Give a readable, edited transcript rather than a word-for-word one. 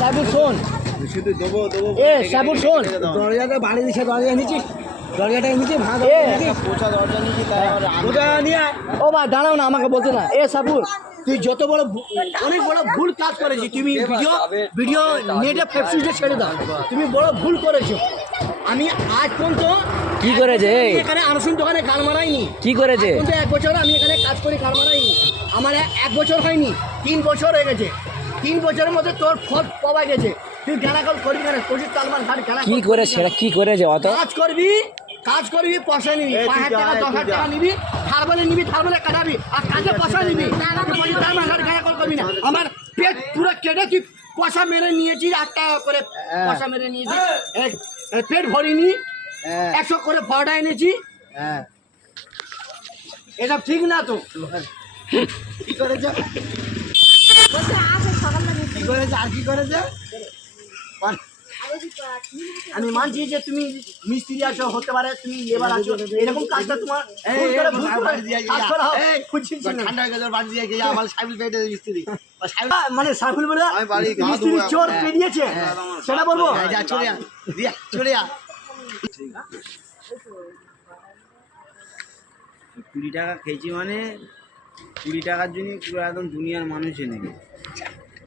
সাবুর শোন, শুধু দেবো দেবো সাবুর শোন, দরজাটা বাড়ি দিচ্ছে, দরজা নিচ্ছি, দরজাটা নিচে ভাঙা পোছা দরজা নিচ্ছি, তাই নিয়ে ও ভাই দাঁড়াও না, আমাকে বলতে না। সাবুর, তুই যত বড় অনেক বড় ভুল কাজ করেছি। তুমি ভিডিও নেটে ফেসবুকে ছেড়ে দাও, তুমি বড় ভুল করেছো। আমি আজ পর্যন্ত কি করেছে? এখানে আনসুন দোকানে গান মারাইনি। কি করেছে? কিন্তু 1 বছর আমি এখানে কাজ করে গান মারাইনি। আমার 1 বছর হয়নি, 3 বছর হয়ে গেছে। 3 বছরের মধ্যে তোর ফল পাওয়া গেছে। তুই গানাকল করবি কেন? কোচির তালমান ঘাট গানা কি করে সেটা কি করেছে? অত কাজ করবি, পয়সা নিবি, 5,000 টাকা 10,000 টাকা নিবি, থার্মালে নিবি, থার্মালে কাটাবি, আর কাজে পয়সা নিবি। কোচির তালমান ঘাট গানাকল করবি না। আমার পেট পুরো কেটে তুই পয়সা মেরে নিয়েছি, 8 টাকা করে পয়সা মেরে নিয়েছি। পেট ভরিনি, 100 করে ভাড়া এনেছি। এসব ঠিক না তো। কি করেছে? কি করেছে? আর কি করেছে? আমি মানছি যে তুমি মিস্ত্রি আছো, হতে পারে তুমি এবার আছো, এরকম কাজটা তোমার মানে সাইফুল বলে মিস্ত্রি চোর পেরিয়েছে, সেটা বলবো। 20 টাকা খেয়েছি, মানে 20 টাকার জন্য পুরো একদম দুনিয়ার মানুষ এনে